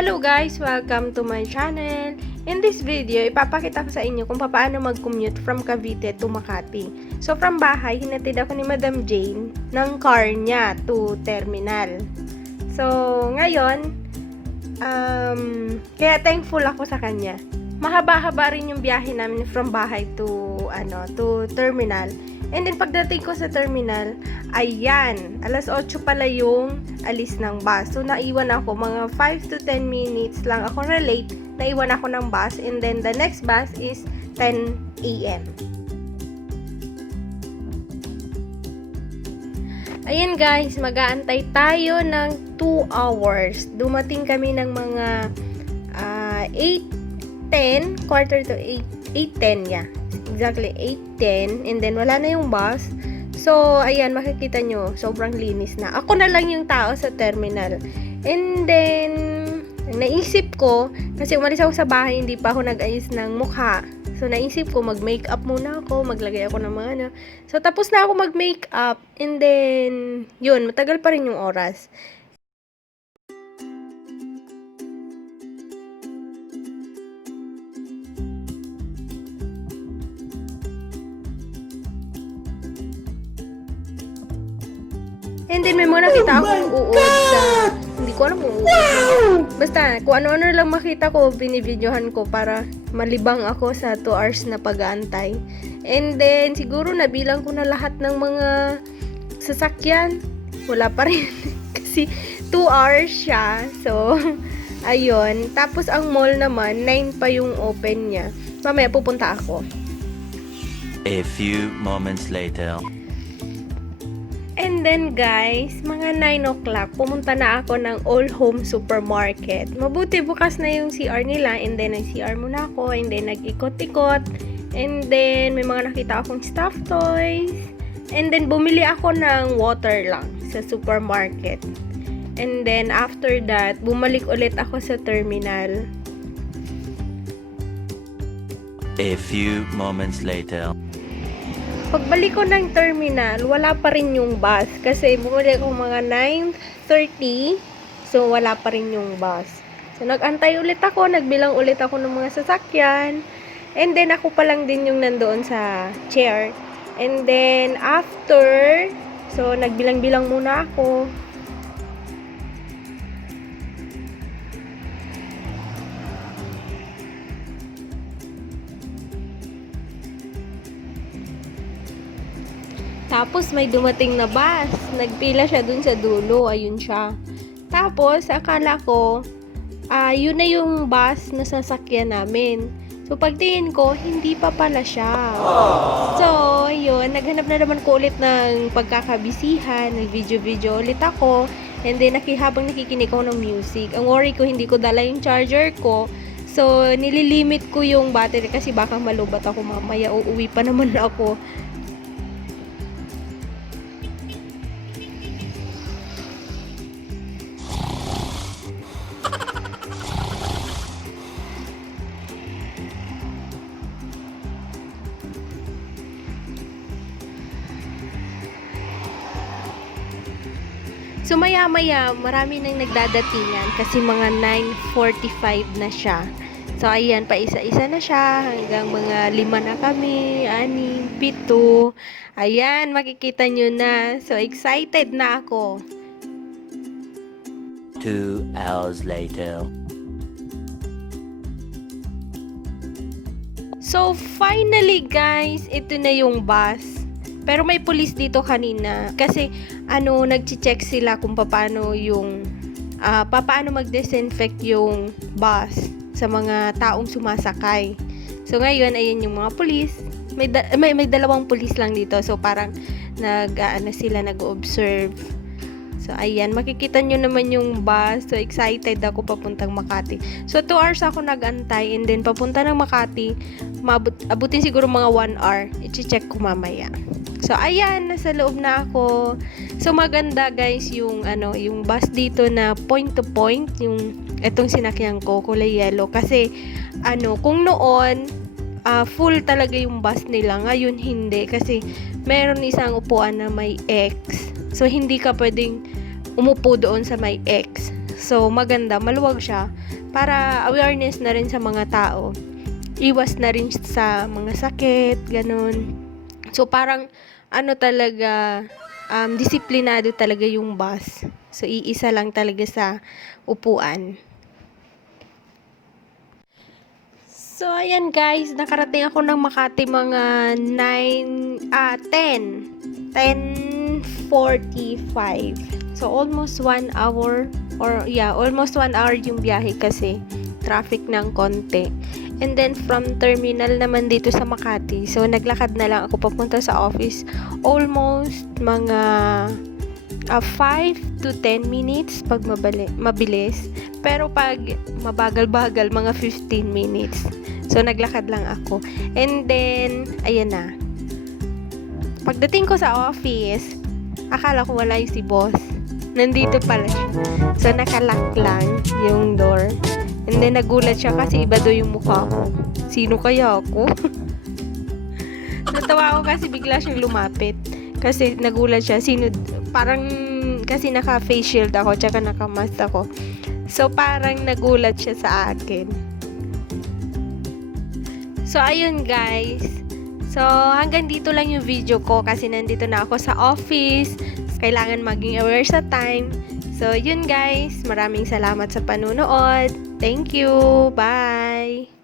Hello guys! Welcome to my channel. In this video, ipapakita ko sa inyo kung paano mag-commute from Cavite to Makati. So from bahay, hinatid ako ni Madam Jane ng car niya to terminal. So ngayon, kaya thankful ako sa kanya. Mahaba-haba rin yung biyahe namin from bahay to terminal. And then pagdating ko sa terminal, ayan, alas 8 pala yung alis ng bus. So naiwan ako, mga 5 to 10 minutes lang ako na late, naiwan ako ng bus. And then the next bus is 10 a.m. Ayan guys, mag-aantay tayo ng 2 hours. Dumating kami ng mga 8:10, quarter to 8:10, yeah. Exactly, 8:10. And then, wala na yung bus. So, ayan, makikita nyo, sobrang linis na. Ako na lang yung tao sa terminal. And then, naisip ko, kasi umalis ako sa bahay, hindi pa ako nag-ayos ng mukha. So, naisip ko, mag-makeup muna ako, maglagay ako ng mga ano. So, tapos na ako mag-makeup. And then, yun, matagal pa rin yung oras. And then, may mga nakita akong uod sa... Hindi ko alam kung uod. Basta, kung ano-ano lang makita ko, binibidyohan ko para malibang ako sa 2 hours na pag-aantay. And then, siguro nabilang ko na lahat ng mga sasakyan. Wala pa rin. Kasi 2 hours siya. So, ayun. Tapos, ang mall naman, 9 pa yung open niya. Mamaya, pupunta ako. A few moments later. And then guys, mga 9 o'clock, pumunta na ako ng All Home Supermarket. Mabuti bukas na yung CR nila, and then nag-CR muna ako, and then nag-ikot-ikot, and then may mga nakita akong stuffed toys, and then bumili ako ng water lang sa supermarket. And then after that, bumalik ulit ako sa terminal. A few moments later. Pagbalik ko ng terminal, wala pa rin yung bus. Kasi bumalik ako mga 9:30. So, wala pa rin yung bus. So, nag-antay ulit ako. Nagbilang ulit ako ng mga sasakyan. And then, ako pa lang din yung nandoon sa chair. And then, after, so, nagbilang-bilang muna ako. Tapos, may dumating na bus. Nagpila siya dun sa dulo. Ayun siya. Tapos, akala ko, yun na yung bus na sasakyan namin. So, pagtingin ko, hindi pa pala siya. So, yun. Naghanap na naman ko ulit ng pagkakabisihan. Nag-video-video ulit ako. And then, habang nakikinig ako ng music. Ang worry ko, hindi ko dala yung charger ko. So, nililimit ko yung battery kasi baka malubat ako mamaya. Uuwi pa naman ako. So, maya-maya, marami nang nagdadatingan kasi mga 9:45 na siya. So, ayan, pa isa-isa na siya hanggang mga 5 na kami, 6, 7. Ayan, makikita nyo na. So, excited na ako. 2 hours later. So, finally guys, ito na yung bus. Pero may police dito kanina kasi nagche-check sila kung paano mag-disinfect yung bus sa mga taong sumasakay. So ngayon ayan yung mga police. May dalawang police lang dito. So parang nag-observe. So ayan, makikita nyo naman yung bus. So excited ako papuntang Makati. So 2 hours ako nag-antay, and then papunta ng Makati, abutin siguro mga 1 hour. I-check ko mamaya. So ayan, nasa loob na ako. So maganda guys yung bus dito na point to point, yung etong sinakyan ko, kulay yellow, kasi kung noon full talaga yung bus nila, ngayon hindi kasi meron isang upuan na may X. So hindi ka pwedeng umupo doon sa may X. So, maganda, maluwag siya para awareness na rin sa mga tao. Iwas na rin sa mga sakit, ganun. So, parang, talaga, disiplinado talaga yung bus. So, iisa lang talaga sa upuan. So, ayan guys, nakarating ako ng Makati mga 10:45. So, almost 1 hour, almost 1 hour yung biyahe kasi traffic ng konti. And then, from terminal naman dito sa Makati, so, naglakad na lang ako papunta sa office. Almost mga 5 to 10 minutes pag mabilis. Pero pag mabagal-bagal, mga 15 minutes. So, naglakad lang ako. And then, ayan na. Pagdating ko sa office, akala ko wala yung si boss. Nandito pala siya. So, nakalock lang yung door. And then, nagulat siya kasi iba daw yung mukha ko. Sino kaya ako? Natawa ako kasi bigla siyang lumapit. Kasi nagulat siya. Parang kasi naka-face shield ako, tsaka naka-mask ako. So, parang nagulat siya sa akin. So, ayun guys. So, hanggang dito lang yung video ko kasi nandito na ako sa office. Kailangan maging aware sa time. So, yun guys. Maraming salamat sa panunood. Thank you. Bye!